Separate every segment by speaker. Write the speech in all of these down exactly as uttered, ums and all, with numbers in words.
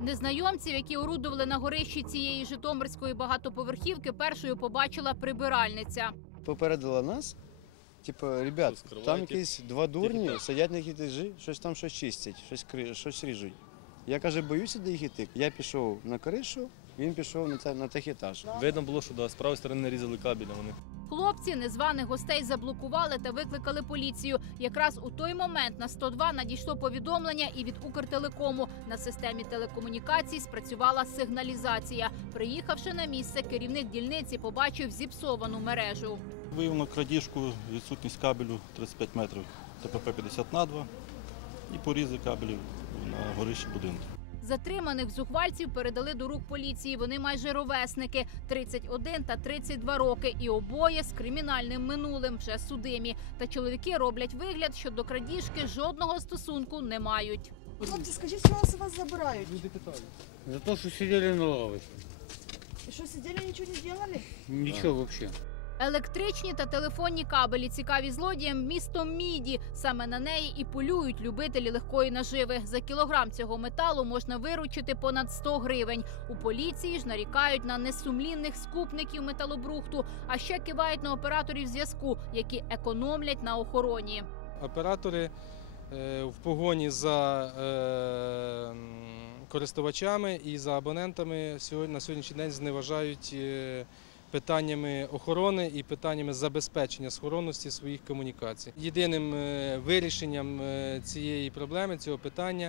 Speaker 1: Незнайомців, які орудували на горищі цієї житомирської багатоповерхівки, першою побачила прибиральниця.
Speaker 2: Попередила нас, типу, ребят, там якісь два дурні сидять на етажі, щось там щось чистять, щось, щось ріжуть. Я, каже, боюся до їх іти. Я пішов на кришу, він пішов на, на техетаж.
Speaker 3: Видно було, що да, з правої сторони різали кабелі вони.
Speaker 1: Хлопці незваних гостей заблокували та викликали поліцію. Якраз у той момент на сто два надійшло повідомлення і від Укртелекому. На системі телекомунікацій спрацювала сигналізація. Приїхавши на місце, керівник дільниці побачив зіпсовану мережу.
Speaker 4: Виявлено крадіжку, відсутність кабелю тридцять п'ять метрів, Т П П п'ятдесят на два і порізи кабелів на горищі будинку.
Speaker 1: Затриманих зухвальців передали до рук поліції. Вони майже ровесники – тридцять один та тридцять два роки. І обоє з кримінальним минулим, вже судимі. Та чоловіки роблять вигляд, що до крадіжки жодного стосунку не мають.
Speaker 5: Хлопці, скажіть, що вас у вас забирають?
Speaker 6: За те, що сиділи на лавочці.
Speaker 5: І що, сиділи, нічого не зробили?
Speaker 6: Нічого взагалі.
Speaker 1: Електричні та телефонні кабелі цікаві злодіям містом Міді. Саме на неї і полюють любителі легкої наживи. За кілограм цього металу можна виручити понад сто гривень. У поліції ж нарікають на несумлінних скупників металобрухту, а ще кивають на операторів зв'язку, які економлять на охороні.
Speaker 7: Оператори е, в погоні за е, користувачами і за абонентами сьогодні, на сьогоднішній день зневажають е, питаннями охорони і питаннями забезпечення схоронності своїх комунікацій. Єдиним вирішенням цієї проблеми, цього питання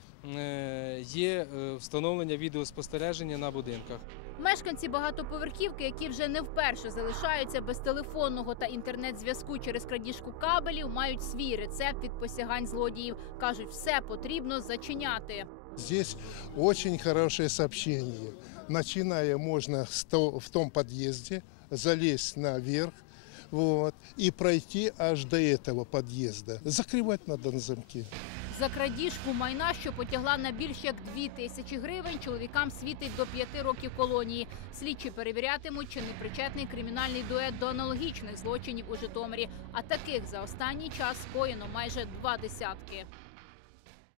Speaker 7: є встановлення відеоспостереження на будинках.
Speaker 1: Мешканці багатоповерхівки, які вже не вперше залишаються без телефонного та інтернет-зв'язку через крадіжку кабелів, мають свій рецепт від посягань злодіїв. Кажуть, все потрібно зачиняти.
Speaker 8: Здесь очень хорошее сообщение. Начиная можно в том подъезде, залезть наверх, вот, и пройти аж до этого подъезда. Закрывать надо на замки.
Speaker 1: За крадіжку майна, що потягла на більш як дві тисячі гривень, чоловікам світить до п'яти років колонії. Слідчі перевірятимуть, чи не причетний кримінальний дует до аналогічних злочинів у Житомирі. А таких за останній час скоєно майже два десятки.